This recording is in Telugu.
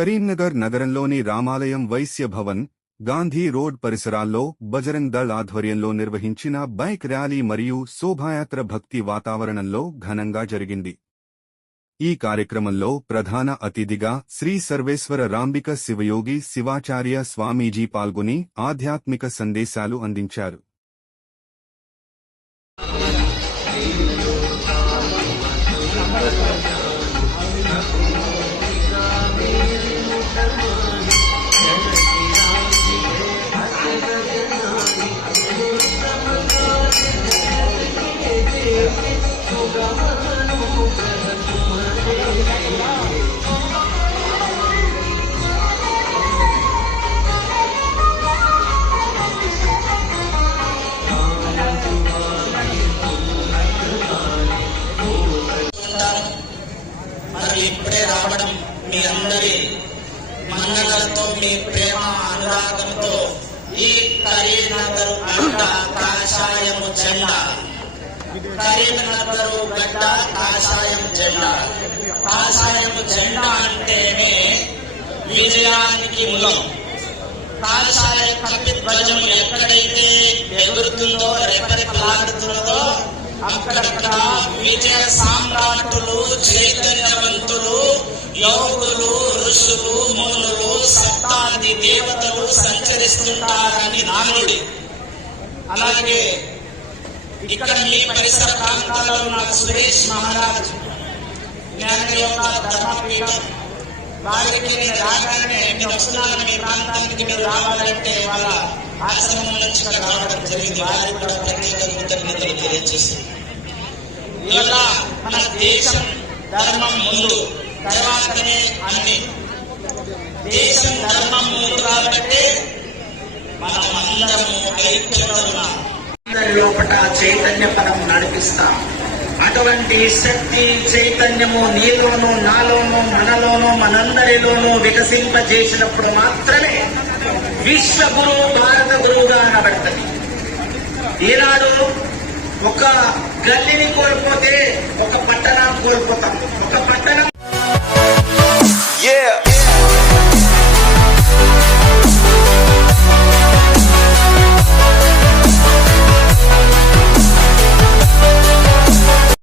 కరీంనగర్ నగరంలోని రామాలయం వైశ్య భవన్, గాంధీ రోడ్ పరిసరాల్లో బజరంగ్ దళ్ ఆధ్వర్యంలో నిర్వహించిన బైక్ ర్యాలీ మరియు శోభాయాత్ర భక్తి వాతావరణంలో ఘనంగా జరిగింది. ఈ కార్యక్రమంలో ప్రధాన అతిథిగా శ్రీ సర్వేశ్వర రాంబిక శివయోగి శివాచార్య స్వామీజీ పాల్గొని ఆధ్యాత్మిక సందేశాలు అందించారు. ఇప్పుడే రావడం మీ అందరి మన్ననలతో, మీ ప్రేమ అనురాగంతో ఈ కరీంనగర్ గడ్డ కాషాయము జెండా, కరీంనగర్ గడ్డ కాషాయం జెండా. కాషాయము జెండా అంటేనే విజయానికి మూలం. కాషాయ కప్పి ధ్వజము ఎక్కడైతే ఎగురుతుందో, రెపరెపలాడుతుందో అక్కడక్కడ విజయ సామ్రాట్టులు, చైతన్యవంతులు, యోగులు, ఋషులు, మునులు, సప్తాది దేవతలు సంచరిస్తుంటారని నానుడి. అలాగే ఇక్కడ మీ పరిసర ప్రాంతాల్లో ఉన్న సురేష్ మహారాజ్ జ్ఞానయోగ ధర్మపీఠం వారికి నేను రాగానే మీరు వస్తున్నాను, మీ ప్రాంతానికి మీరు రావాలంటే వాళ్ళ ఆశ్రమం నుంచి రావడం జరిగింది. వారికి కూడా ప్రత్యేక కృతజ్ఞతలు తెలియజేస్తుంది. ఇవాళ మన దేశం ధర్మం ముందు, తర్వాతనే అన్ని. దేశం ధర్మం ముందు కాబట్టి మనం అందరము ఐక్యంగా ఉన్నాం. అందరి లోపల చైతన్య పదం నడిపిస్తాం. అటువంటి శక్తి చైతన్యము నీలోనూ, నాలోనూ, మనలోనూ, మనందరిలోనూ వికసింపజేసినప్పుడు మాత్రమే విశ్వగురు, భారత గురువుగా అనబడుతుంది. ఈనాడు ఒక గల్లీని కోల్పోతే ఒక పట్టణం కోల్పోతాం. ఒక పట్టణం